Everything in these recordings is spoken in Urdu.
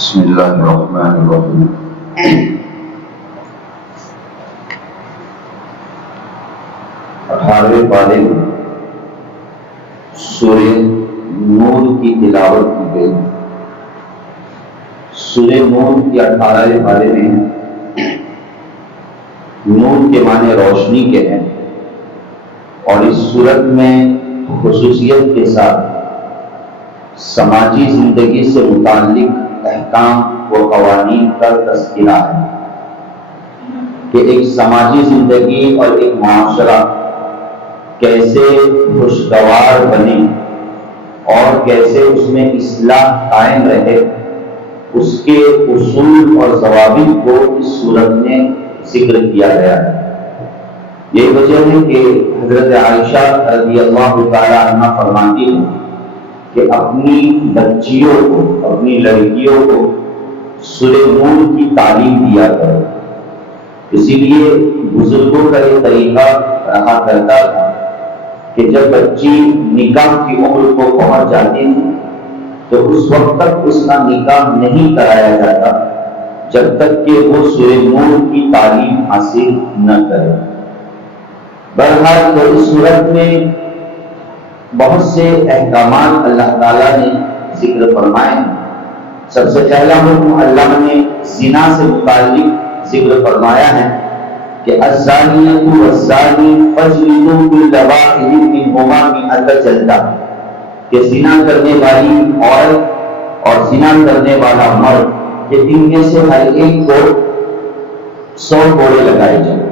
بسم اللہ الرحمن الرحیم۔ 18ویں پارے میں سورہ نور کی تلاوت کی گئی۔ سورہ نور کی 18ویں پارے میں نور کے معنی روشنی کے ہیں، اور اس سورت میں خصوصیت کے ساتھ سماجی زندگی سے متعلق احکام و قوانین کا تذکرہ ہے کہ ایک سماجی زندگی اور ایک معاشرہ کیسے خوشگوار بنے اور کیسے اس میں اصلاح قائم رہے، اس کے اصول اور ضوابط کو اس صورت میں ذکر کیا گیا ہے۔ یہی وجہ ہے کہ حضرت عائشہ رضی اللہ تعالی عنہ فرماتی ہیں کہ اپنی بچیوں کو، اپنی لڑکیوں کو سورہ نور کی تعلیم دیا کرو۔ اسی لیے بزرگوں کا یہ طریقہ رہا کرتا تھا کہ جب بچی نکاح کی عمر کو پہنچ جاتی تھی تو اس وقت تک اس کا نکاح نہیں کرایا جاتا جب تک کہ وہ سورہ نور کی تعلیم حاصل نہ کرے۔ بہرحال تو اس صورت میں بہت سے احکامات اللہ تعالیٰ نے ذکر فرمائے ہیں۔ سب سے پہلا حکم اللہ نے زنا سے متعلق ذکر فرمایا ہے کہ الزانیۃ والزانی فاجلدوا کل واحد منہما مئۃ جلدہ، کہ زنا کرنے والی عورت اور زنا کرنے والا مرد کہ ان میں سے ہر ایک کو 100 کوڑے لگائے جائیں،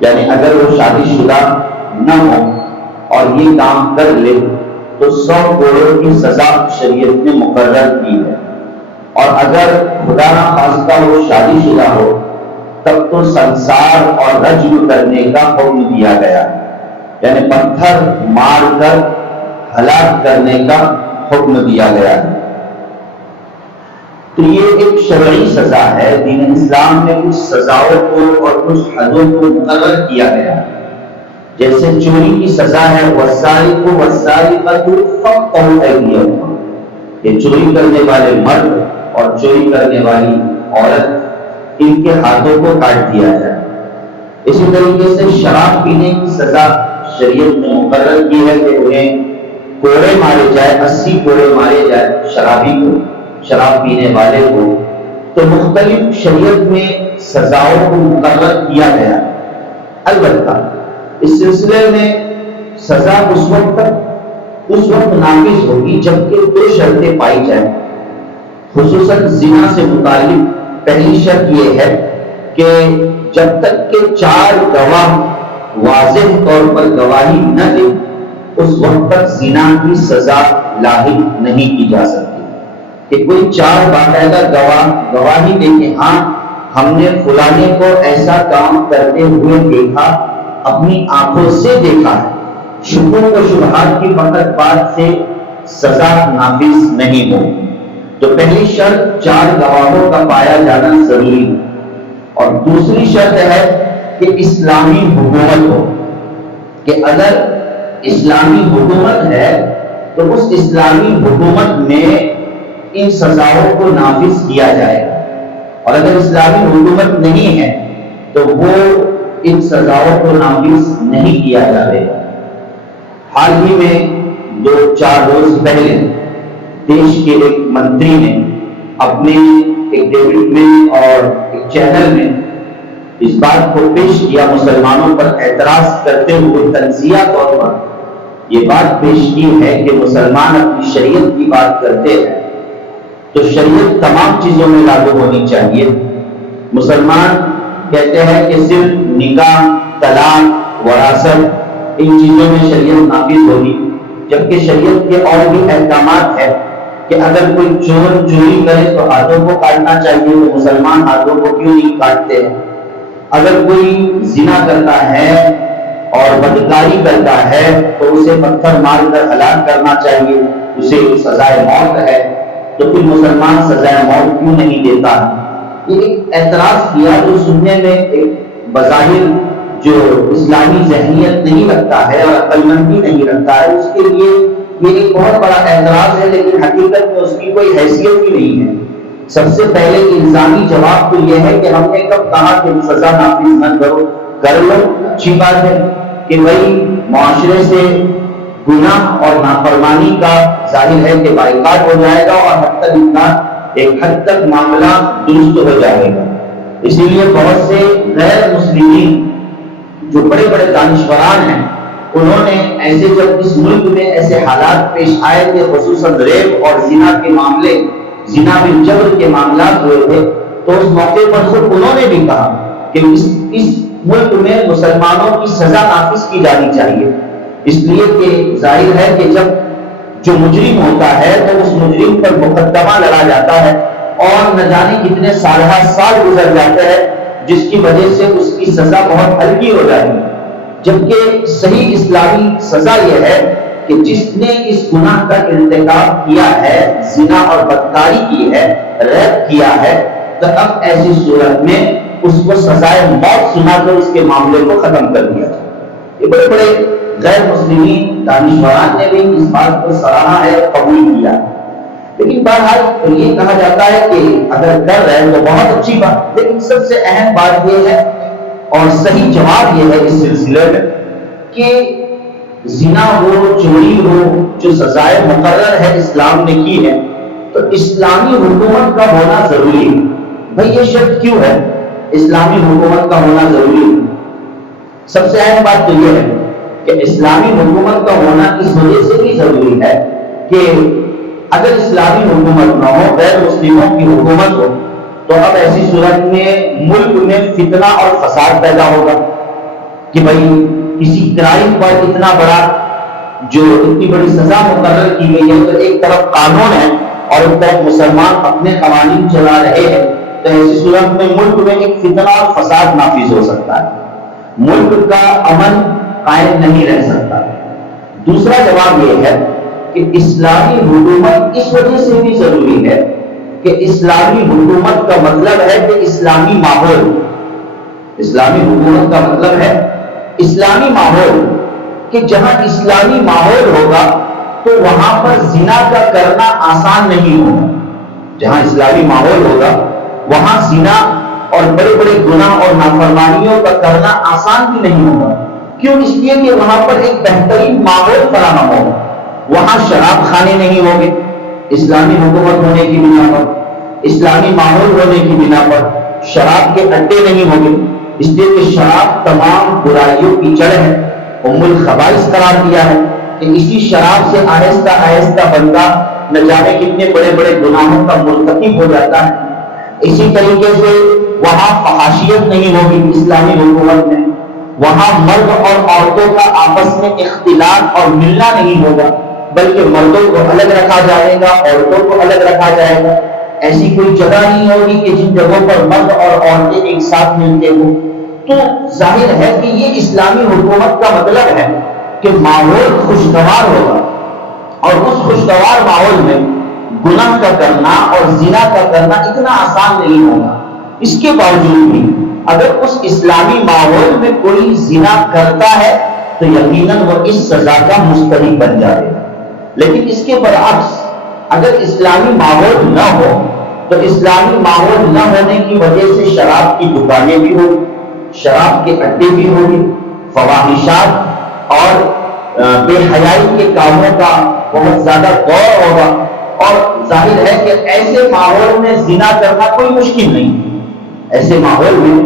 یعنی اگر وہ شادی شدہ نہ ہو اور یہ کام کر لے تو 100 کوڑوں کی سزا شریعت نے مقرر کی ہے، اور اگر خدا نہ خواستہ وہ شادی شدہ ہو تب تو سنسار اور رجم کرنے کا حکم دیا گیا، یعنی پتھر مار کر ہلاک کرنے کا حکم دیا گیا ہے۔ تو یہ ایک شرعی سزا ہے۔ دین اسلام میں کچھ سزاؤں کو اور کچھ حدوں کو مقرر کیا گیا ہے، جیسے چوری کی سزا ہے والسارق والسارقۃ فاقطعوا ایدیہما، کہ چوری کرنے والے مرد اور چوری کرنے والی عورت ان کے ہاتھوں کو کاٹ دیا جائے۔ اسی طریقے سے شراب پینے کی سزا شریعت نے مقرر کی ہے کہ انہیں کوڑے مارے جائے، 80 کوڑے مارے جائے شرابی کو، شراب پینے والے کو۔ تو مختلف شریعت میں سزاؤں کو مقرر کیا گیا۔ البتہ اس سلسلے میں سزا اس وقت نافذ ہوگی جبکہ 2 شرطیں پائی جائیں۔ خصوصاً زنا سے متعلق پہلی شرط یہ ہے کہ جب تک کہ 4 گواہ واضح طور پر گواہی نہ دیں اس وقت تک زنا کی سزا لاحق نہیں کی جا سکتی، کہ کوئی 4 باقاعدہ گواہی دے کہ ہاں ہم نے فلانے کو ایسا کام کرتے ہوئے دیکھا، اپنی آنکھوں سے دیکھا ہے، شبہات و شبہات کی فقط بات سے سزا نافذ نہیں ہو۔ تو پہلی شرط 4 گواہوں کا پایا جانا ضروری ہے، اور دوسری شرط ہے کہ اسلامی حکومت ہو، کہ اگر اسلامی حکومت ہے تو اس اسلامی حکومت میں ان سزاؤں کو نافذ کیا جائے گا، اور اگر اسلامی حکومت نہیں ہے تو وہ ان سزاؤں کو نافذ نہیں کیا جائے گا۔ حال ہی میں 2-4 روز پہلے دیش کے ایک منتری نے اپنے ایک ڈیبٹ میں اور ایک چینل میں اس بات کو پیش کیا، مسلمانوں پر اعتراض کرتے ہوئے تنزیہ طور پر یہ بات پیش کی ہے کہ مسلمان اپنی شریعت کی بات کرتے ہیں تو شریعت تمام چیزوں میں لاگو ہونی چاہیے۔ مسلمان کہتے ہیں کہ صرف نکاح، طلاق، وراثت ان چیزوں میں شریعت نافذ ہوگی، جبکہ شریعت کے اور بھی احکامات ہیں کہ اگر کوئی چور چوری کرے تو ہاتھوں کو کاٹنا چاہیے، تو مسلمان ہاتھوں کو کیوں نہیں کاٹتے ہیں؟ اگر کوئی زنا کرتا ہے اور بدکاری کرتا ہے تو اسے پتھر مار کر ہلاک کرنا چاہیے، اسے سزائے موت ہے، تو پھر مسلمان سزائے موت کیوں نہیں دیتا؟ یہ ایک اعتراض کیا جو سننے میں ایک بظاہر جو اسلامی ذہنیت نہیں رکھتا ہے اور عقل مندی نہیں رکھتا ہے، اس کے لیے یہ ایک بہت بڑا اعتراض ہے، لیکن حقیقت میں اس کی کوئی حیثیت ہی نہیں ہے۔ سب سے پہلے الزامی جواب تو یہ ہے کہ ہم نے کب کہا کہ سزا نافذ نہ کرو، کر لو، اچھی بات ہے کہ بھائی معاشرے سے گناہ اور نافرمانی کا ظاہر ہے کہ بائیکاٹ ہو جائے گا اور ایک حد تک معاملہ درست ہو جائے گا۔ اسی لیے بہت سے غیر مسلمین جو بڑے بڑے دانشوران ہیں، انہوں نے ایسے جب اس ملک میں ایسے حالات پیش آئے تھے، خصوصاً ریپ اور زنا کے معاملے، زنا بالجبر کے معاملات ہوئے تھے، تو اس موقع پر خود انہوں نے بھی کہا کہ اس ملک میں مسلمانوں کی سزا نافذ کی جانی چاہیے، اس لیے کہ ظاہر ہے کہ جب جو مجرم ہوتا ہے تو اس مجرم پر مقدمہ لڑا جاتا ہے اور نہ جانے کتنے سال گزر جاتے ہیں، جس کی وجہ سے اس کی سزا بہت ہلکی ہو جاتی ہے۔ جبکہ صحیح اسلامی سزا یہ ہے کہ جس نے اس گناہ کا ارتکاب کیا ہے، زنا اور بدکاری کی ہے، ریپ کیا ہے، تو اب ایسی صورت میں اس کو سزائے موت سنا کر اس کے معاملے کو ختم کر دیا جائے۔ یہ بڑے بڑے غیر مسلمین دانشوران نے بھی اس بات کو سراہا ہے، قبول کیا ہے۔ لیکن بہرحال یہ کہا جاتا ہے کہ اگر کر رہے ہیں تو بہت اچھی بات، لیکن سب سے اہم بات یہ ہے اور صحیح جواب یہ ہے اس سلسلے میں کہ زنا ہو، چوری ہو، جو سزائے مقرر ہے اسلام نے کی ہے، تو اسلامی حکومت کا ہونا ضروری ہے۔ بھئی یہ شرط کیوں ہے اسلامی حکومت کا ہونا ضروری ہے؟ سب سے اہم بات تو یہ ہے کہ اسلامی حکومت کا ہونا اس وجہ سے بھی ضروری ہے کہ اگر اسلامی حکومت نہ ہو، غیر مسلموں کی حکومت ہو، تو اب ایسی صورت میں ملک میں فتنہ اور فساد پیدا ہوگا کہ بھئی کسی کرائم پر اتنا بڑا جو اتنی بڑی سزا مقرر کی گئی ہے، تو ایک طرف قانون ہے اور ایک طرف مسلمان اپنے قوانین چلا رہے ہیں، تو ایسی صورت میں ملک میں ایک فتنہ اور فساد نافذ ہو سکتا ہے، ملک کا امن قائم نہیں رہ سکتا۔ دوسرا جواب یہ ہے کہ اسلامی حکومت اس وجہ سے بھی ضروری ہے کہ اسلامی حکومت کا مطلب ہے کہ اسلامی ماحول، اسلامی حکومت کا مطلب ہے اسلامی ماحول، کہ جہاں اسلامی ماحول ہوگا تو وہاں پر زنا کا کرنا آسان نہیں ہوگا۔ جہاں اسلامی ماحول ہوگا وہاں زنا اور بڑے بڑے گناہ اور نافرمانیوں کا کرنا آسان بھی نہیں ہوگا۔ کیوں؟ اس لیے کہ وہاں پر ایک بہترین ماحول فراہم ہوگا، وہاں شراب خانے نہیں ہوں گے اسلامی حکومت ہونے کی بنا پر، اسلامی ماحول ہونے کی بنا پر شراب کے اڈے نہیں ہوں گے، اس لیے کہ شراب تمام برائیوں کی جڑ ہے، ام الخبائث قرار دیا ہے کہ اسی شراب سے آہستہ آہستہ بندہ نہ جانے کتنے بڑے بڑے گناہوں کا مرتکب ہو جاتا ہے۔ اسی طریقے سے وہاں فحاشیت نہیں ہوگی اسلامی حکومت میں، وہاں مرد اور عورتوں کا آپس میں اختلاط اور ملنا نہیں ہوگا، بلکہ مردوں کو الگ رکھا جائے گا، عورتوں کو الگ رکھا جائے گا۔ ایسی کوئی جگہ نہیں ہوگی کہ جن جگہوں پر مرد اور عورتیں ایک ساتھ ملتے ہوں۔ تو ظاہر ہے کہ یہ اسلامی حکومت کا مطلب ہے کہ ماحول خوشگوار ہوگا، اور اس خوشگوار ماحول میں گناہ کا کرنا اور زنا کا کرنا اتنا آسان نہیں ہوگا۔ اس کے باوجود بھی اگر اس اسلامی ماحول میں کوئی زنا کرتا ہے تو یقیناً وہ اس سزا کا مستحق بن جائے گا۔ لیکن اس کے برعکس اگر اسلامی ماحول نہ ہو تو اسلامی ماحول نہ ہونے کی وجہ سے شراب کی دکانیں بھی ہوں، شراب کے اڈے بھی ہوں گے، فواحشات اور بے حیائی کے کاموں کا بہت زیادہ دور ہوگا، اور ظاہر ہے کہ ایسے ماحول میں زنا کرنا کوئی مشکل نہیں۔ ایسے ماحول میں،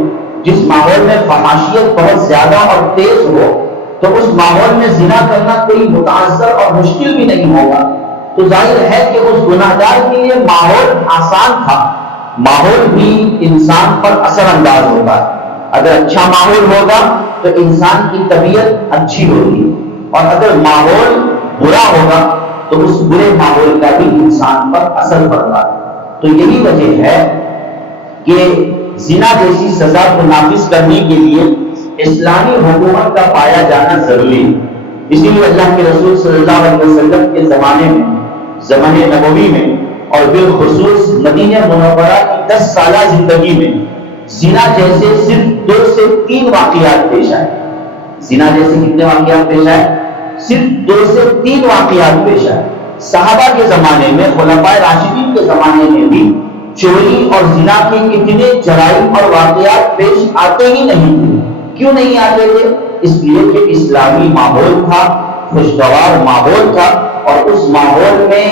جس ماحول میں فحاشیت بہت زیادہ اور تیز ہو، تو اس ماحول میں زنا کرنا کوئی متعذر اور مشکل بھی نہیں ہوگا۔ تو ظاہر ہے کہ اس گناہگار کے لیے ماحول آسان تھا۔ ماحول بھی انسان پر اثر انداز ہوتا ہے۔ اگر اچھا ماحول ہوگا تو انسان کی طبیعت اچھی ہوگی، اور اگر ماحول برا ہوگا تو اس برے ماحول کا بھی انسان پر اثر پڑتا ہے۔ تو یہی وجہ ہے کہ زنا جیسی سزا کو نافذ کرنے کے لیے اسلامی حکومت کا پایا جانا ضروری ہے۔ اسی لیے اللہ کے رسول صلی اللہ علیہ وسلم کے زمانے میں، زمانے نبوی میں، اور بالخصوص مدینہ منورہ کی 10 سالہ زندگی میں زنا جیسے صرف 2 سے 3 واقعات پیش آئے۔ زنا جیسے کتنے واقعات پیش آئے؟ صرف 2 سے 3 واقعات پیش آئے۔ صحابہ کے زمانے میں، خلفائے راشدین کے زمانے میں بھی چوری اور زنا کے اتنے جرائم اور واقعات پیش آتے ہی نہیں تھے. کیوں نہیں آتے تھے؟ اس لیے کہ اسلامی ماحول تھا، خوشگوار ماحول تھا، اور اس ماحول میں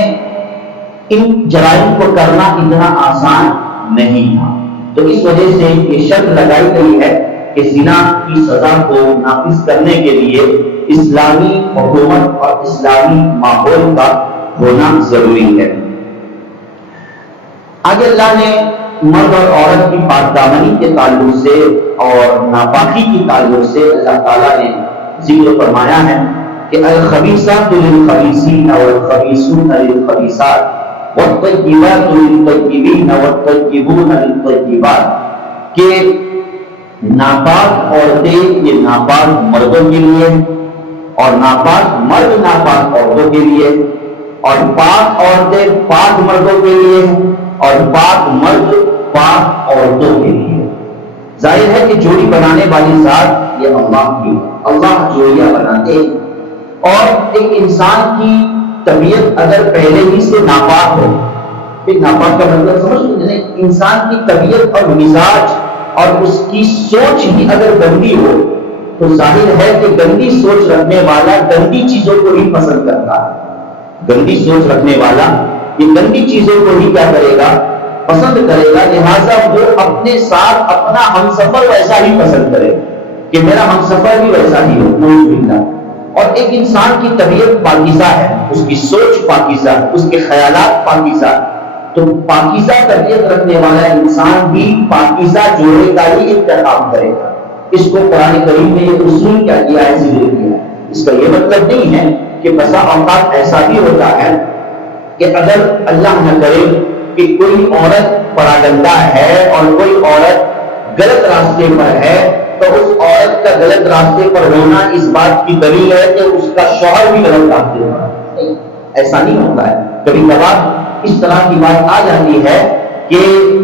ان جرائم کو کرنا اتنا آسان نہیں تھا. تو اس وجہ سے یہ شرط لگائی گئی ہے کہ زنا کی سزا کو نافذ کرنے کے لیے اسلامی حکومت اور اسلامی ماحول کا ہونا ضروری ہے. آگے اللہ نے مرد اور عورت کی پاک دامنی کے تعلق سے اور ناپاکی کے تعلق سے اللہ تعالیٰ نے ذکر فرمایا ہے کہ الخبیثات للخبیثین والخبیثون للخبیثات والطیبات للطیبین والطیبون للطیبات، کہ ناپاک عورتیں یہ ناپاک مردوں کے لیے اور ناپاک مرد ناپاک عورتوں کے لیے، اور پاک عورتیں پاک مردوں کے لیے اور پاک مرد پاک عورتوں کے لیے. ظاہر ہے کہ جوڑی بنانے والی ذات یہ اللہ کی، اللہ جوڑیاں بناتے ہیں. اور ایک انسان کی طبیعت اگر پہلے ہی سے ناپاک ہو، پھر ناپاک کا مطلب سمجھ، انسان کی طبیعت اور مزاج اور اس کی سوچ ہی اگر گندی ہو تو ظاہر ہے کہ گندی سوچ رکھنے والا گندی چیزوں کو ہی پسند کرتا ہے. گندی سوچ رکھنے والا یہ گندی چیزوں کو ہی کیا کرے گا؟ پسند کرے گا. لہٰذا وہ اپنے ساتھ اپنا ہمسفر ویسا ہی پسند کرے کہ میرا ہمسفر بھی ویسا ہی ہو. اور ایک انسان کی طبیعت پاکیزہ ہے، اس کی سوچ پاکیزہ، اس کے خیالات پاکیزہ، تو پاکیزہ طبیعت رکھنے والا انسان بھی پاکیزہ جوڑے کا ہی انتخاب کرے گا. اس کو قرآن کریم میں یہ اصول کیا کیا ہے، ذکر کیا ہے. اس کا یہ مطلب نہیں ہے کہ بسا اوقات ایسا بھی ہوتا ہے کہ اگر اللہ نہ کرے کہ کوئی عورت پراگندہ ہے اور کوئی عورت غلط راستے پر ہے، تو اس عورت کا غلط راستے پر ہونا اس بات کی دلیل ہے کہ اس کا شوہر بھی غلط راستے پر ہے. ایسا نہیں ہوتا ہے. کبھی کبھار اس طرح کی بات آ جاتی ہے کہ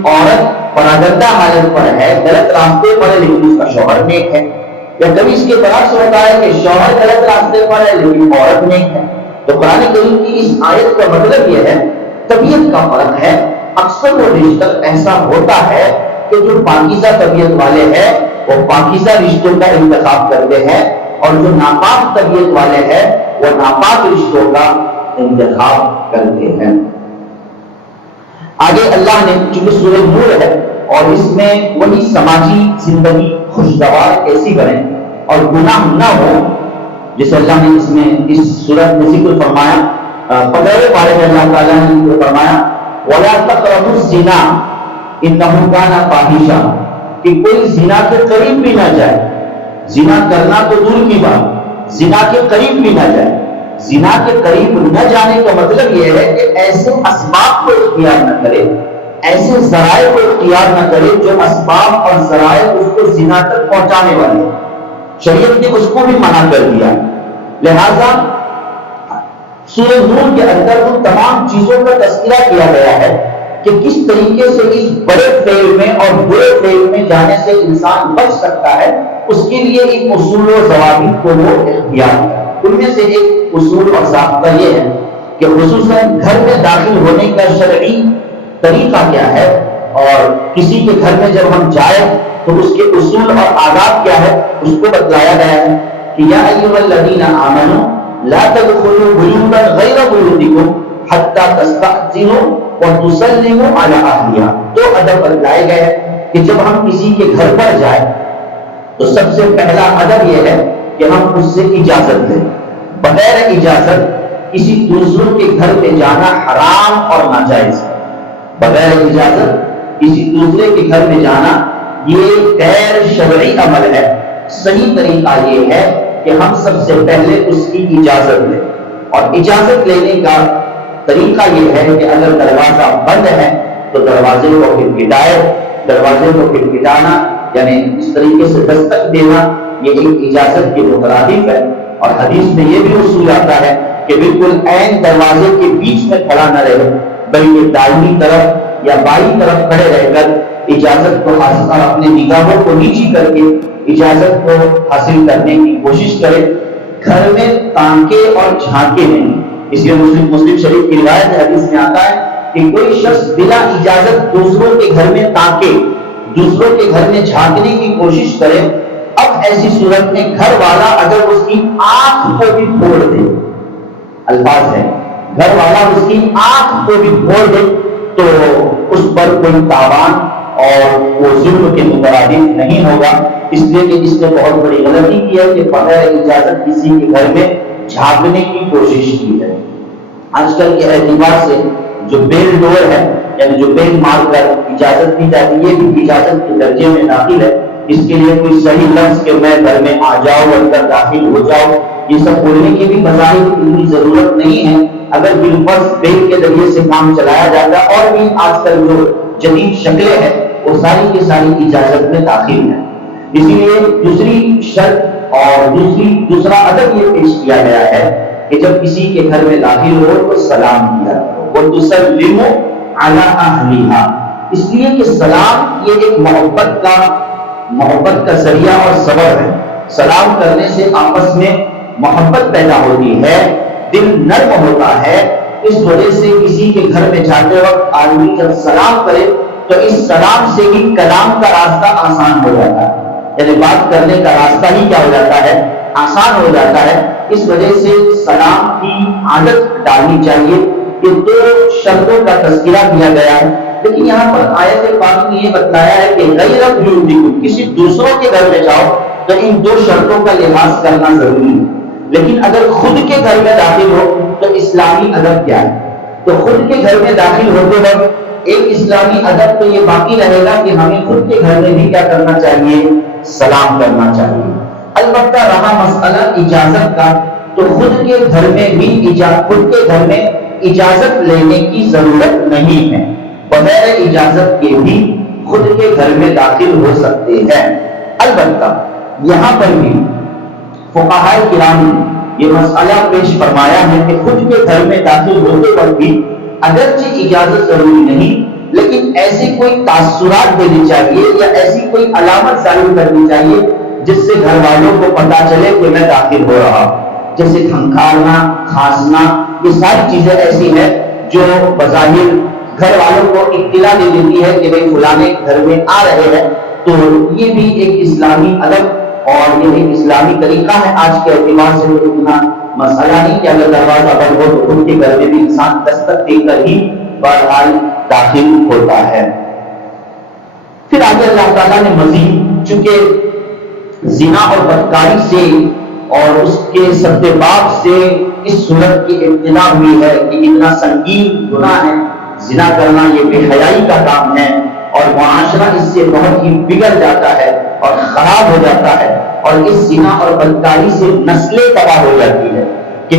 عورت پراگندہ حالت پر ہے، غلط راستے پر ہے، لیکن اس کا شوہر نیک ہے. یا کبھی اس کے برعکس ہوتا ہے کہ شوہر غلط راستے پر ہے لیکن عورت نیک ہے. تو قرآن کریم کی اس آیت کا مطلب یہ ہے طبیعت کا فرق ہے. اکثر وہ رشتہ ایسا ہوتا ہے کہ جو پاکیزہ طبیعت والے ہیں وہ پاکیزہ رشتوں کا انتخاب کرتے ہیں، اور جو ناپاک طبیعت والے ہیں وہ ناپاک رشتوں کا انتخاب کرتے ہیں. آگے اللہ نے، چونکہ سورہ نور ہے اور اس میں وہی سماجی زندگی خوشگوار کیسی بنے اور گناہ نہ ہو، جسے اللہ نے اس میں اس سورت میں ذکر فرمایا. پندرہویں پارے میں اللہ تعالیٰ نے ذکر فرمایا وَلَا تَقْرَبُوا الزِّنَا إِنَّهُ كَانَ فَاحِشًا، کہ کوئی زنا کے قریب بھی نہ جائے. زنا کرنا تو دور کی بات، زنا کے قریب بھی نہ جائے. زنا کے قریب نہ جانے کا مطلب یہ ہے کہ ایسے اسباب کو اختیار نہ کرے، ایسے ذرائع کو اختیار نہ کرے جو اسباب اور ذرائع اس کو زنا تک پہنچانے والے. شریعت نے اس کو بھی منع کر دیا. لہذا سورہ نور کے اندر ان تمام چیزوں کا تذکرہ کیا گیا ہے کہ کس طریقے سے اس بڑے فعل میں اور برے فعل میں جانے سے انسان بچ سکتا ہے. اس کے لیے ایک اصول و ضوابط کو وہ اختیار ہے. ان میں سے ایک اصول اور ضابطہ یہ ہے کہ خصوصاً گھر میں داخل ہونے کا شرعی طریقہ کیا ہے، اور کسی کے گھر میں جب ہم جائیں تو اس کے اصول اور آداب کیا ہے اس کو بتلایا گیا ہے کہ یا ایھا الذین آمنوا لا تدخلوا بیوتا غیر بیوتکم حتی تستأذنوا وتسلموا علی اہلہا. دو ادب بتلائے گئے کہ جب ہم کسی کے گھر پر جائیں تو سب سے پہلا ادب یہ ہے کہ ہم اس سے اجازت لیں. بغیر اجازت کسی دوسروں کے گھر پہ جانا حرام اور ناجائز ہے. بغیر اجازت کسی دوسرے کے گھر میں جانا یہ غیر شرعی عمل ہے. صحیح طریقہ یہ ہے کہ ہم سب سے پہلے اس کی اجازت لیں، اور اجازت لینے کا طریقہ یہ ہے کہ اگر دروازہ بند ہے تو دروازے کو کھٹکھٹائے. دروازے کو کھٹکھٹانا یعنی اس طریقے سے دستک دینا یہ ایک اجازت کے مترادف ہے. اور حدیث میں یہ بھی اصول آتا ہے کہ بالکل عین دروازے کے بیچ میں کھڑا نہ رہے بلکہ دائیں طرف یا بائیں طرف کھڑے رہ کر اجازت کو حاصل اور اپنے نگاہوں کو نیچی کر کے اجازت کو حاصل کرنے کی کوشش کرے. گھر میں تانکے اور جھانکے نہیں. اس لیے مسلم شریف کی روایت حدیث میں آتا ہے کہ کوئی شخص بلا اجازت دوسروں کے گھر میں تاکے، دوسروں کے گھر میں جھانکنے کی کوشش کرے، اب ایسی صورت میں گھر والا اگر اس کی آنکھ کو بھی پھوڑ دے، الفاظ ہے گھر والا اس کی آنکھ کو بھی پھوڑ دے تو اس پر کوئی تاوان اور وہ ظلم کے مترادف نہیں ہوگا، اس لیے کہ اس نے بہت بڑی غلطی کی ہے کہ بغیر اجازت کسی کے گھر میں جھانکنے کی کوشش کی ہے۔ آج کل کے اعتبار سے جو بیل ڈور ہے، یعنی جو بیل مار کر اجازت دی جاتی ہے، یہ بھی اجازت کے درجے میں داخل ہے۔ اس کے لیے کوئی صحیح لفظ کہ میں گھر میں آ جاؤ، اندر داخل ہو جاؤ، یہ سب بولنے کی بھی بظاہر اتنی ضرورت نہیں ہے اگر بالفرض بیل کے ذریعے سے کام چلایا جاتا ہے۔ اور بھی آج کل جو جدید شکلیں ہیں وہ ساری کی ساری اجازت میں داخل ہیں۔ اسی لیے دوسری شرط اور دوسرا ادب یہ پیش کیا گیا ہے کہ جب کسی کے گھر میں داخل ہو تو سلام کیا کرو، وَتُسَلِّمُ عَلَىٰ أَهْلِهَا، اس لیے کہ سلام یہ ایک محبت کا ذریعہ اور سبب ہے۔ سلام کرنے سے آپس میں محبت پیدا ہوتی ہے، دل نرم ہوتا ہے۔ اس وجہ سے کسی کے گھر میں جاتے وقت آدمی جب سلام کرے تو اس سلام سے ہی کلام کا راستہ آسان ہو جاتا ہے، یعنی بات کرنے کا راستہ ہی کیا ہو جاتا ہے، آسان ہو جاتا ہے۔ اس وجہ سے سلام کی عادت ڈالنی چاہیے۔ یہ دو شرطوں کا تذکرہ کیا گیا ہے، لیکن یہاں پر آیت پاک نے یہ بتلایا ہے کہ غیر بیوتکم، کسی دوسروں کے گھر میں جاؤ تو ان دو شرطوں کا لحاظ کرنا ضروری ہے۔ لیکن اگر خود کے گھر میں داخل ہو تو اسلامی ادب کیا ہے؟ تو خود کے گھر میں داخل ہوتے وقت ایک اسلامی ادب تو یہ باقی رہے گا کہ ہمیں خود کے گھر میں بھی کیا کرنا چاہیے، سلام کرنا چاہیے۔ البتہ رہا مسئلہ اجازت کا، تو خود کے گھر میں بھی خود کے گھر میں اجازت لینے کی ضرورت نہیں ہے، بغیر اجازت کے بھی خود کے گھر میں داخل ہو سکتے ہیں۔ البتہ یہاں پر بھی فقہاء کرام نے یہ مسئلہ پیش فرمایا ہے کہ خود کے گھر میں داخل ہوتے وقت بھی اگرچہ اجازت ضروری نہیں، لیکن ایسے کوئی تاثرات دینی چاہیے یا ایسی کوئی علامت ظاہر کرنی چاہیے جس سے گھر والوں کو پتہ چلے کہ میں داخل ہو رہا ہوں، جیسے کھنکھارنا، کھانسنا، یہ ساری چیزیں ایسی ہیں جو بظاہر گھر والوں کو اطلاع دے دیتی ہے کہ بھئی فلانے گھر میں آ رہے ہیں۔ تو یہ بھی ایک اسلامی ادب اور یہ ایک اسلامی طریقہ ہے۔ آج کے اعتبار سے اتنا مسئلہ نہیں کہ اگر دروازہ بند ہو تو خود کے گھر میں بھی انسان دستک دے کر ہی بہرحال داخل ہوتا ہے۔ پھر آگے اللہ تعالیٰ نے مزید، چونکہ زنا اور بدکاری سے اور اس کے سبب سے اس صورت کی ابتدا ہوئی ہے کہ اتنا سنگین گناہ ہے زنا کرنا، یہ بے حیائی کا کام ہے اور معاشرہ اس سے بہت ہی بگڑ جاتا ہے اور خراب ہو جاتا ہے، اور اس زنا اور بدکاری سے نسلیں تباہ ہو جاتی ہے کہ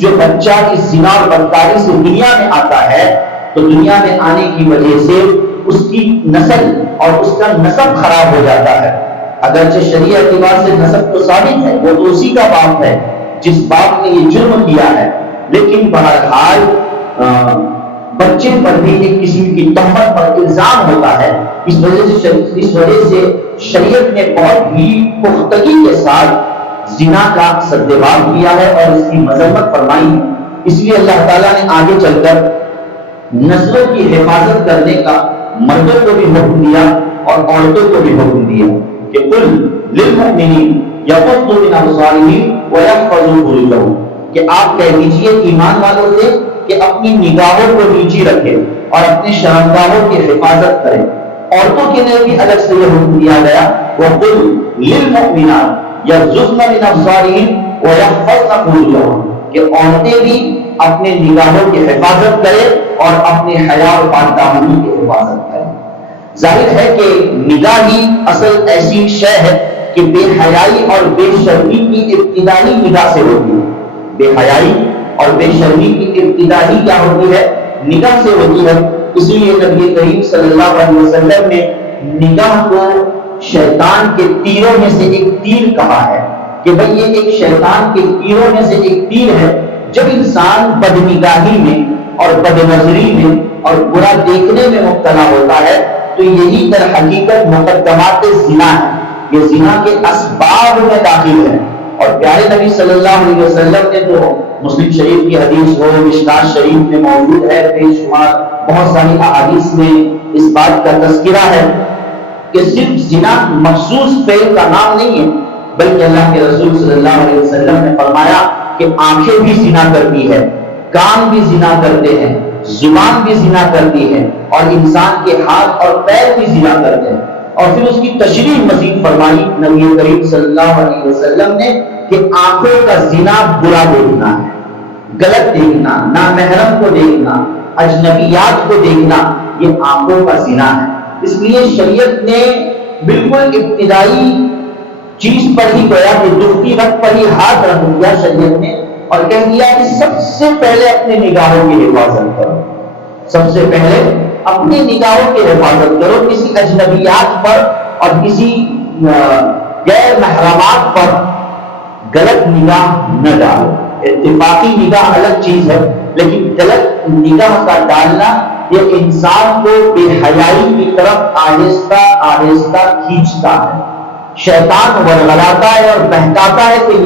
جو بچہ اس زنا اور بدکاری سے دنیا میں آتا ہے تو دنیا میں آنے کی وجہ سے اس کی نسل اور اس کا نسب خراب ہو جاتا ہے۔ اگرچہ شرعی اعتبار سے نسب تو ثابت ہے، وہ تو اسی کا باپ ہے جس باپ نے یہ جرم کیا ہے، لیکن بہرحال بچے پر بھی ایک قسم کی تہمت اور الزام ہوتا ہے۔ اس وجہ سے شریعت نے بہت ہی پختگی کے ساتھ زنا کا سدباب کیا ہے اور اس کی مذمت فرمائی ہے۔ اس لیے اللہ تعالیٰ نے آگے چل کر نسلوں کی حفاظت کرنے کا مردوں کو بھی حکم دیا اور عورتوں کو بھی حکم دیا کہ قل للمؤمنین یغضوا من ابصارہم ویحفظوا فروجہم، کہ آپ کہہ دیجئے ایمان والوں سے کہ اپنی نگاہوں کو نیچی رکھیں اور اپنے شرمگاہوں کی حفاظت کریں۔ عورتوں کے لیے بھی الگ سے یہ حکم دیا گیا وَقُلْ لِلْمُؤْمِنَاتِ يَغْضُضْنَ مِنْ أَبْصَارِهِنَّ وَيَحْفَظْنَ فُرُوجَهُنَّ، کہ عورتیں بھی اپنے نگاہوں کی حفاظت کریں اور اپنے حیا اور پاکدامنی کی حفاظت کریں۔ ظاہر ہے کہ نگاہ ہی اصل ایسی شے ہے کہ بے حیائی اور بے شرمی کی ابتدائی نگاہ سے ہوتی ہے۔ بے حیائی اور بے شرمی کی ابتدا ہی کیا ہوتی ہے؟ نگاہ سے ہوتی ہے۔ اس لیے نبی کریم صلی اللہ علیہ وسلم نے نگاہ کو شیطان کے تیروں میں سے ایک تیر کہا ہے کہ بھئی یہ ایک شیطان کے تیروں میں سے ایک تیر ہے۔ جب انسان بدنگاہی میں اور بد نظری میں اور برا دیکھنے میں مبتلا ہوتا ہے تو یہی در حقیقت مقدمات زنا ہے، یہ زنا کے اسباب میں داخل ہے۔ اور پیارے نبی صلی اللہ علیہ وسلم نے تو مسلم شریف کی حدیث ہو، مشکات شریف میں موجود ہے، بے شمار بہت ساری احادیث میں اس بات کا تذکرہ ہے کہ صرف زنا مخصوص فعل کا نام نہیں ہے، بلکہ اللہ کے رسول صلی اللہ علیہ وسلم نے فرمایا کہ آنکھیں بھی زنا کرتی ہے، کان بھی زنا کرتے ہیں، زبان بھی زنا کرتی ہے، اور انسان کے ہاتھ اور پیر بھی زنا کرتے ہیں۔ اور پھر اس کی تشریح مزید فرمائی نبی کریم صلی اللہ علیہ وسلم نے کہ آنکھوں کا زنا برا دیکھنا ہے، غلط دیکھنا، نامحرم کو دیکھنا، اجنبیات کو دیکھنا، یہ آنکھوں کا زنا ہے۔ اس لیے شریعت نے بالکل ابتدائی چیز پر ہی گویا کہ دختی وقت پر ہی ہاتھ رکھ دیا شریعت نے، اور کہہ دیا کہ سب سے پہلے اپنے نگاہوں کی حفاظت کرو، سب سے پہلے اپنی نگاہوں کی حفاظت کرو، کسی اجنبیات پر اور کسی غیر محرمات پر غلط نگاہ نہ ڈالو۔ اتفاقی نگاہ الگ چیز ہے، لیکن غلط نگاہ کا ڈالنا یہ انسان کو بے حیائی کی طرف آہستہ آہستہ کھینچتا ہے۔ شیطان ورغلاتا ہے اور بہکاتا ہے کہ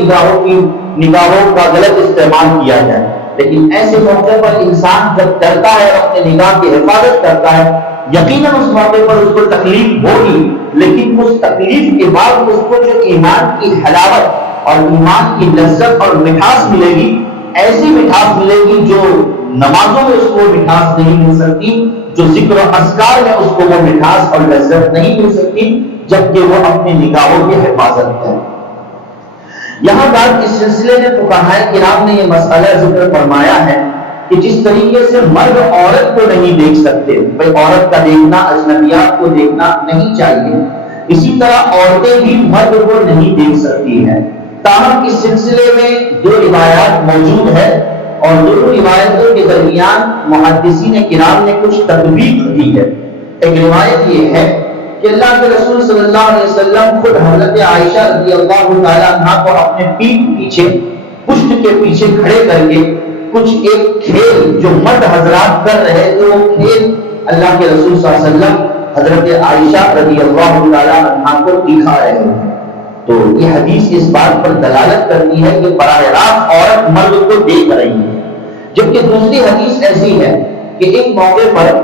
نگاہوں کا غلط استعمال کیا جائے، لیکن ایسے موقع پر انسان جب ڈرتا ہے اور اپنے نگاہ کی حفاظت کرتا ہے، یقیناً اس موقع پر اس کو تکلیف ہوگی، لیکن اس تکلیف کے بعد اس کو جو ایمان کی حلاوت اور ایمان کی لذت اور مٹھاس ملے گی، ایسی مٹھاس ملے گی جو نمازوں میں اس کو مٹھاس نہیں مل سکتی، جو ذکر و اذکار میں اس کو وہ مٹھاس اور لذت نہیں مل سکتی، جبکہ وہ اپنی نگاہوں کی حفاظت کرے۔ یہاں بات اس سلسلے میں فقہائے کرام نے یہ مسئلہ ذکر فرمایا ہے کہ جس طریقے سے مرد عورت کو نہیں دیکھ سکتے، بھئی عورت کا دیکھنا، اجنبیات کو دیکھنا نہیں چاہیے، اسی طرح عورتیں بھی مرد کو نہیں دیکھ سکتی ہیں۔ تاہم اس سلسلے میں دو روایات موجود ہے، اور دونوں روایتوں کے درمیان محدثین کرام نے کچھ تطبیق دی ہے۔ ایک روایت یہ ہے کہ اللہ کے رسول صلی اللہ علیہ وسلم خود حضرت عائشہ رضی اللہ تعالیٰ عنہ کو اپنے پیٹھ پیچھے، پشت کے پیچھے کھڑے کر کے کچھ ایک کھیل جو مرد حضرات کر رہے تھے، وہ کھیل اللہ کے رسول صلی اللہ علیہ وسلم حضرت عائشہ رضی اللہ تعالیٰ عنہ کو دکھا رہے ہیں۔ تو یہ حدیث اس بات پر دلالت کرتی ہے کہ براہ راست عورت مرد کو دیکھ رہی ہے۔ جبکہ دوسری حدیث ایسی ہے کہ ایک موقع پر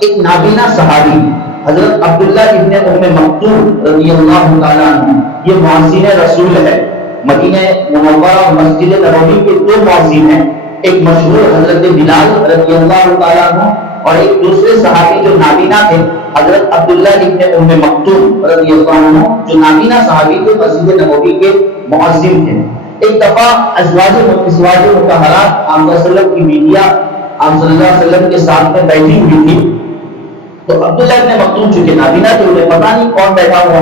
ایک نابینا صحابی حضرت عبداللہ ابن ام مکتوم رضی اللہ تعالیٰ عنہ، یہ مؤذن رسول ہے، مدینہ منورہ مسجد نبوی کے دو مؤذن ہیں، ایک مشہور حضرت بلال رضی اللہ تعالیٰ عنہ، اور ایک دوسرے صحابی جو نابینا تھے حضرت عبداللہ ابن ام مکتوم رضی اللہ عنہ، جو نابینا صحابی تھے، مسجد نبوی کے مؤذن تھے۔ ایک دفعہ ازواج مطہرات آپ صلی اللہ علیہ وسلم کی بیویاں آپ صلی اللہ علیہ وسلم کے ساتھ میں بیٹھی ہوئی تھی، تو عبداللہ ابن مکتوم چونکہ نابینا تھے، انہیں پتہ نہیں کون بیٹھا ہوا،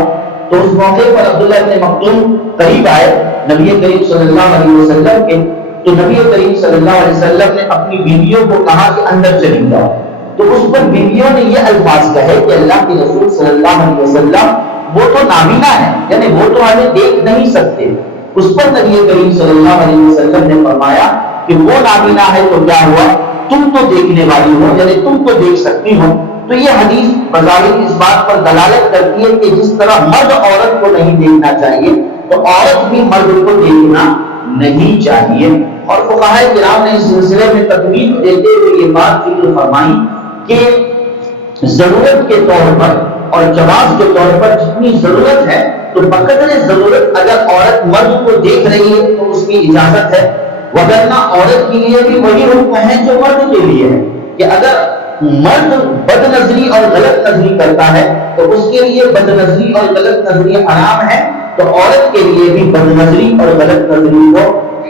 تو اس موقع پر عبداللہ ابن مکتوم قریب آئے نبی کریم صلی اللہ علیہ وسلم کے، تو نبی کریم صلی اللہ علیہ وسلم نے اپنی بیویوں کو کہا کہ اندر چلی جاؤ، تو اس پر بیویوں نے یہ الفاظ کہے کہ اللہ کے رسول صلی اللہ علیہ وسلم وہ تو نابینا ہے، یعنی وہ تو ہمیں دیکھ نہیں سکتے۔ اس پر نبی کریم صلی اللہ علیہ وسلم نے فرمایا کہ وہ نابینا ہے تو کیا ہوا، تم تو دیکھنے والی ہو، یعنی تم تو دیکھ سکتی ہو۔ تو یہ حدیث بظاہر اس بات پر دلالت کرتی ہے کہ جس طرح مرد عورت کو نہیں دیکھنا چاہیے، تو عورت بھی مرد کو دیکھنا نہیں چاہیے۔ اور فقہائے کرام نے اس سلسلے میں تطبیق دیتے ہوئے یہ بات ذکر فرمائی کہ ضرورت کے طور پر اور جواز کے طور پر جتنی ضرورت ہے، تو بقدر ضرورت اگر عورت مرد کو دیکھ رہی ہے تو اس کی اجازت ہے، وگرنہ عورت کے لیے بھی وہی حکم ہے جو مرد کے لیے ہے کہ اگر مرد بد نظری اور غلط نظری کرتا ہے تو اس کے لیے بد نظری اور غلط نظری حرام ہے، تو عورت کے لیے بھی بد نظری اور غلط نظری کو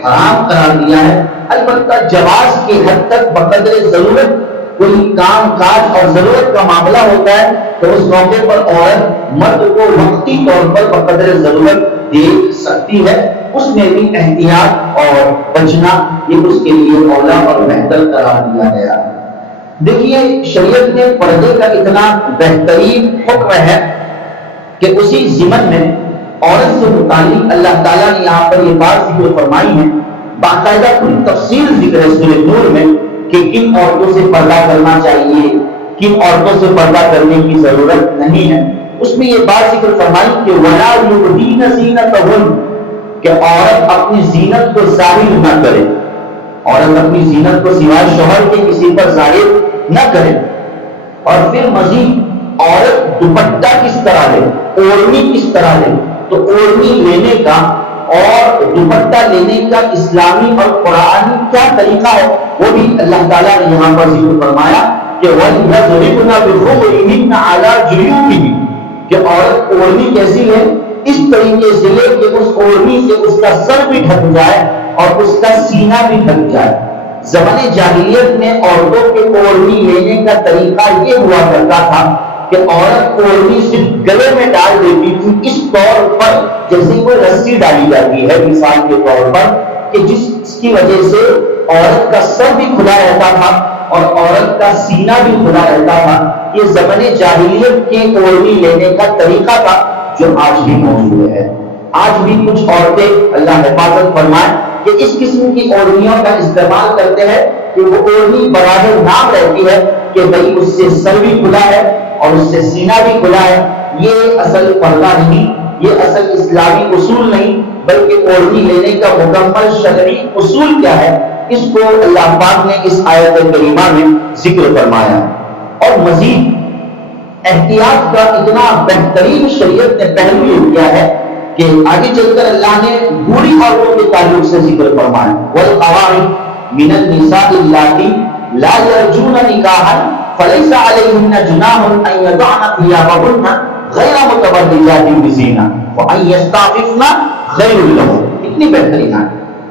حرام قرار دیا ہے۔ البتہ جواز کی حد تک بقدر ضرورت کوئی کام کاج اور ضرورت کا معاملہ ہوتا ہے تو اس موقع پر عورت مرد کو وقتی طور پر بقدر ضرورت دیکھ سکتی ہے، اس میں بھی احتیاط اور بچنا یہ اس کے لیے اولا اور بہتر قرار دیا گیا ہے۔ دیکھیے شریعت میں پردے کا اتنا بہترین حکم ہے کہ اسی ضمن میں عورت سے متعلق اللہ تعالیٰ نے یہاں پر یہ بات ذکر فرمائی ہے، باقاعدہ پوری تفصیل ذکر ہے سورۃ نور میں کہ کن عورتوں سے پردہ کرنا چاہیے، کن عورتوں سے پردہ کرنے کی ضرورت نہیں ہے۔ اس میں یہ بات ذکر فرمائی کہ وَلَا يُبْدِينَ زِينَتَهُنَّ، کہ عورت اپنی زینت کو ظاہر نہ کرے، عورت اپنی زینت کو سوائے شوہر کے کسی پر ظاہر نہ کرے. اور پھر مزید عورت دوپٹہ کس طرح لے, اوڑھنی کس طرح لے, تو اوڑھنی لینے کا اور دوپٹہ لینے کا اسلامی اور قرآنی کیا طریقہ ہے وہ بھی اللہ تعالیٰ نے یہاں پر ذکر فرمایا کہ وَلْيَضْرِبْنَ بِخُمُرِهِنَّ عَلَى جُيُوبِهِنَّ, کہ عورت اوڑھنی کیسی لے, اس طریقے سے لے کہ اس اوڑھنی سے اس کا سر بھی ڈھک جائے اور اس کا سینہ بھی ڈھک جائے. زمانے جاہلیت میں عورتوں کے اوڑھنی لینے کا طریقہ یہ ہوا کرتا تھا کہ عورت اوڑھنی صرف گلے میں ڈال دیتی تھی اس طور پر جیسے کوئی رسی ڈالی جاتی ہے مثال کے طور پر, کہ جس کی وجہ سے عورت کا سر بھی کھلا رہتا تھا اور عورت کا سینہ بھی کھلا رہتا تھا. یہ زمانے جاہلیت کے اوڑھنی لینے کا طریقہ تھا جو آج بھی موجود ہے. آج بھی کچھ عورتیں اللہ حفاظت فرمائے کہ اس قسم کی اوڑھنیوں کا استعمال کرتے ہیں کہ وہ اوڑھنی براہ نام رہتی ہے کہ بھئی اس سے سر بھی کھلا ہے اور اس سے سینہ بھی کھلا ہے. یہ اصل پردہ نہیں, یہ اصل اسلامی اصول نہیں, بلکہ اوڑھنی لینے کا مکمل شرعی اصول کیا ہے اس کو اللہ پاک نے اس آیت کریمہ میں ذکر فرمایا. اور مزید احتیاط کا اتنا بہترین شریعت نے پہلو یہ کیا ہے کہ آگے چل کر اللہ نے بوڑھی عورتوں کے تعلق سے ذکر فرمایا وَالْقَوَاعِدُ مِنَ النِّسَاءِ اللَّاتِي لَا يَرْجُونَ نِكَاحًا فَلَيْسَ عَلَيْهِنَّ جُنَاحٌ أَن يَضَعْنَ ثِيَابَهُنَّ غَيْرَ مُتَبَرِّجَاتٍ بِزِينَةٍ وَأَن يَسْتَعْفِفْنَ خَيْرٌ لَهُنَّ. اتنی بہترین ہے.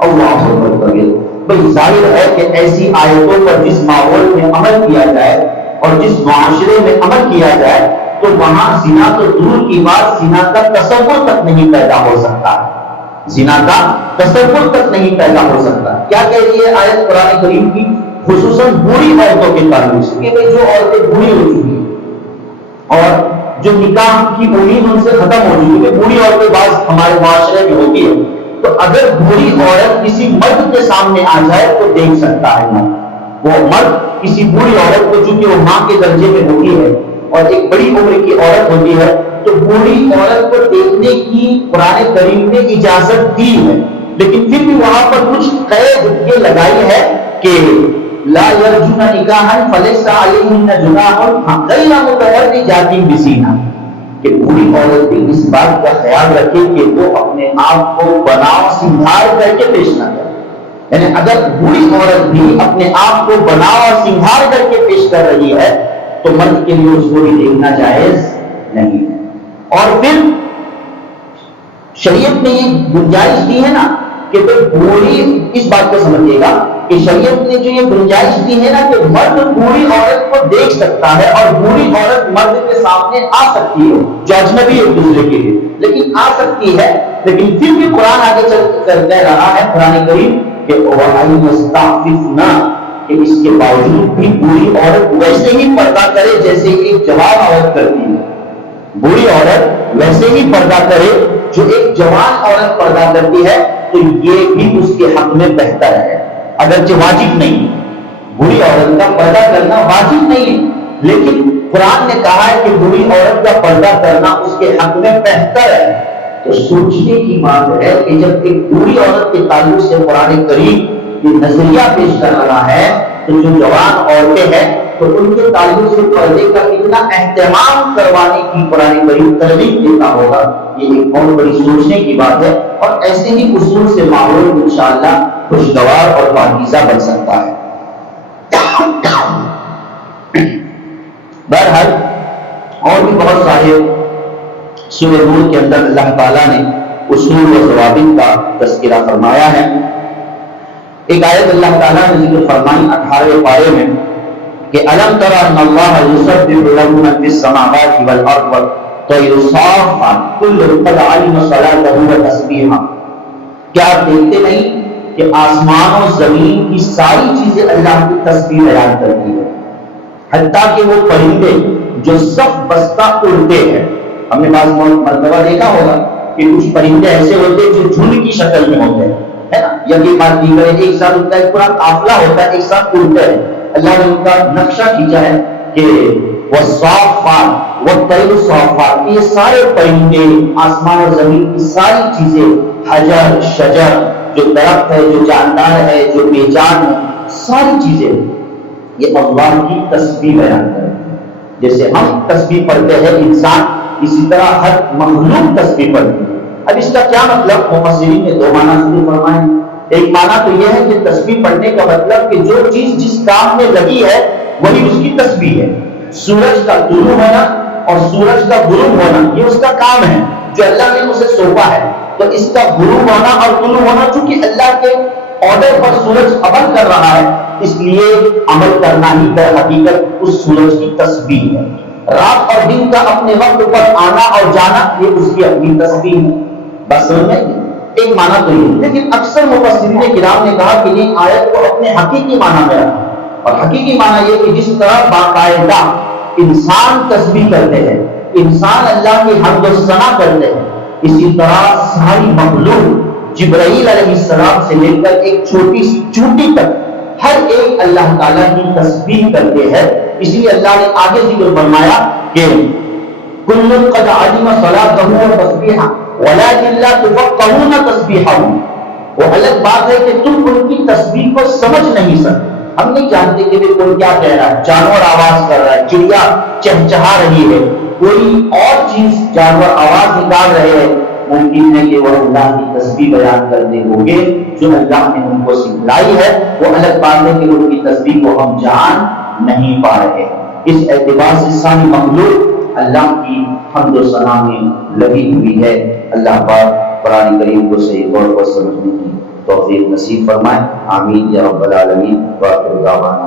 اللہ اکبر. بھئی ظاہر ہے کہ ایسی آیتوں پر جس ماحول میں عمل کیا جائے اور جس معاشرے میں عمل کیا جائے تو وہاں زنا تو دور کی بات, زنا کا تصور تک نہیں پیدا ہو سکتا. زنا کا تصور تک نہیں پیدا ہو سکتا. کیا کہہ رہی ہے آیت قرآن کریم کی, خصوصاً بوڑھی عورتوں کے تعلق سے کہ جو عورتیں بوڑھی ہو چکی ہیں اور جو نکاح کی امید ان سے ختم ہو چکی ہے. بوڑھی عورتیں بعض ہمارے معاشرے میں ہوتی ہے, تو اگر بوڑھی عورت کسی مرد کے سامنے آ جائے تو دیکھ سکتا ہے مرد. وہ مرد کسی بوڑھی عورت کو, چونکہ وہ ماں کے درجے میں ہوتی ہے اور ایک بڑی عمر کی عورت ہوتی ہے, تو بوڑھی عورت کو دیکھنے کی قرآن کریم نے اجازت دی ہے, لیکن پھر بھی وہاں پر کچھ قید یہ لگائی ہے کہ لا یرجون نکاحا فلیس علیہن جناح غیر متبرجات بزینہ, کہ بوڑھی عورت بھی اس بات کا خیال رکھے کہ وہ اپنے آپ کو بناؤ سنگھار کر کے پیش نہ کرے. یعنی اگر بوڑھی عورت بھی اپنے آپ کو بناؤ اور سنگھار کر کے پیش کر رہی ہے تو مرد کے لیے اس کو بھی دیکھنا جائز نہیں ہے. اور پھر شریعت نے یہ گنجائش دی ہے نا کہ بوڑھی, اس بات کو سمجھیے گا کہ شریعت نے جو یہ گنجائش دی ہے نا کہ مرد بوڑھی عورت کو دیکھ سکتا ہے اور بوڑھی عورت مرد کے سامنے آ سکتی ہے جو اجنبی ایک دوسرے کے لیے, لیکن آ سکتی ہے. لیکن پھر بھی قرآن آگے چل کر کہہ رہا ہے قرآن کریم کہ کہ اس کے باوجود بھی بوڑھی عورت ویسے ہی پردہ کرے جیسے ایک جوان عورت کرتی ہے. بوڑھی عورت ویسے ہی پردہ کرے جو ایک جوان عورت پردہ کرتی ہے, تو یہ بھی اس کے حق میں بہتر ہے. اگرچہ واجب نہیں, بوڑھی عورت کا پردہ کرنا واجب نہیں ہے, لیکن قرآن نے کہا ہے کہ بوڑھی عورت کا پردہ کرنا اس کے حق میں بہتر ہے. تو سوچنے کی بات ہے کہ جب ایک بوڑھی عورت کے تعلق سے قرآن کریم یہ نظریہ پیش کر رہا ہے تو جو جوان عورتیں ہیں تو ان کے تعلق سے پردے کا اتنا اہتمام کروانے کی قرآن کریم ترغیب دیتا ہوگا, یہ ایک بہت بڑی سوچنے کی بات ہے. اور ایسے ہی اصول سے ماحول انشاءاللہ خوشگوار اور پاکیزہ بن سکتا ہے. بہرحال اور بھی بہت سارے سورہ نور کے اندر اللہ تعالیٰ نے اصول و ضوابط کا تذکرہ فرمایا ہے. ایک آیت اللہ تعالیٰ نے ذکر فرمائی 18ویں پارے میں کہ الم تر ان اللہ یسبح له من فی السماوات والارض والطیر صافات کل قد علم صلاته وتسبیحہ. کیا آپ دیکھتے نہیں کہ آسمان و زمین کی ساری چیزیں اللہ کی تسبیح بیان کرتی ہے, حتیٰ کہ وہ پرندے جو صف بستہ اڑتے ہیں. ہم نے بعض مرتبہ دیکھا ہوگا کہ کچھ پرندے ایسے ہوتے ہیں جو جھنڈ کی شکل میں ہوتے ہیں, ہے نا, یا کہ بات دی کرے ایک ساتھ اڑتا ہے, پورا قافلہ ہوتا ہے, ایک ساتھ اڑتے ہیں. اللہ نے ان کا نقشہ کھینچا ہے کہ والصافات والطیر صافات, یہ سارے پرندے آسمان اور زمین کی ساری چیزیں, حجر شجر جو درخت ہے، جو جاندار ہے، جو بے جان ہے، ساری چیزیں یہ اللہ کی تسبیح بیان کریں۔ جیسے ہم تسبیح پڑھتے ہیں انسان، اسی طرح ہر مخلوق تسبیح پڑھتی ہے۔ اب اس کا کیا مطلب؟ مفسرین نے دو معنی ذکر فرمائے۔ ایک معنی تو یہ ہے کہ تسبیح پڑھنے کا مطلب کہ جو چیز جس کام میں لگی ہے وہی اس کی تسبیح ہے۔ سورج کا طلوع ہونا اور سورج کا غروب ہونا یہ اس کا کام ہے جو اللہ نے اسے سونپا ہے، تو اس کا غروب ہونا اور طلوع ہونا چونکہ اللہ کے آرڈر پر سورج عمل کر رہا ہے، اس لیے عمل کرنا ہی در حقیقت اس سورج کی تسبیح ہے۔ رات اور دن کا اپنے وقت پر آنا اور جانا یہ اس کی اپنی تسبیح ہے۔ بس سمجھ میں ایک معنی تو یہ، لیکن اکثر مفسرین کرام نے کہا کہ یہ آیت کو اپنے حقیقی معنی میں رکھا، اور حقیقی معنی یہ کہ جس طرح باقاعدہ انسان تسبیح کرتے ہیں، انسان اللہ کی حمد و ثنا کرتے ہیں، اسی طرح ساری مخلوق جبرائیل علیہ السلام سے لے کر ایک چھوٹی سی چونٹی تک ہر ایک اللہ تعالیٰ کی تسبیح کرتے ہیں۔ اس لیے اللہ نے آگے ذکر فرمایا کہ کل قد علم صلاته وتسبیحہ ولکن لا تفقهون تسبیحهم، وہ الگ بات ہے کہ تم ان کی تسبیح کو سمجھ نہیں سکتے، ہم نہیں جانتے کہ وہ کون کیا کہہ رہا ہے، جانور آواز کر رہا ہے، چڑیا چہچہا رہی ہے، کوئی اور چیز جانور آواز نکال رہے ہیں، ممکن ہے کہ وہ اللہ کی تسبیح بیان کرتے ہوں گے جو اللہ نے ان کو سکھلائی ہے، وہ الگ بات ہے کہ ان کی تسبیح کو ہم جان نہیں پا رہے۔ اس اعتبار سے ساری مخلوق اللہ کی حمد و ثنا میں لگی ہوئی ہے۔ اللہ پاک قرآن کریم کو صحیح طور پر سمجھنے کی توفیق نصیب فرمائے، آمین یا رب العالمین۔ وآخر دعوانا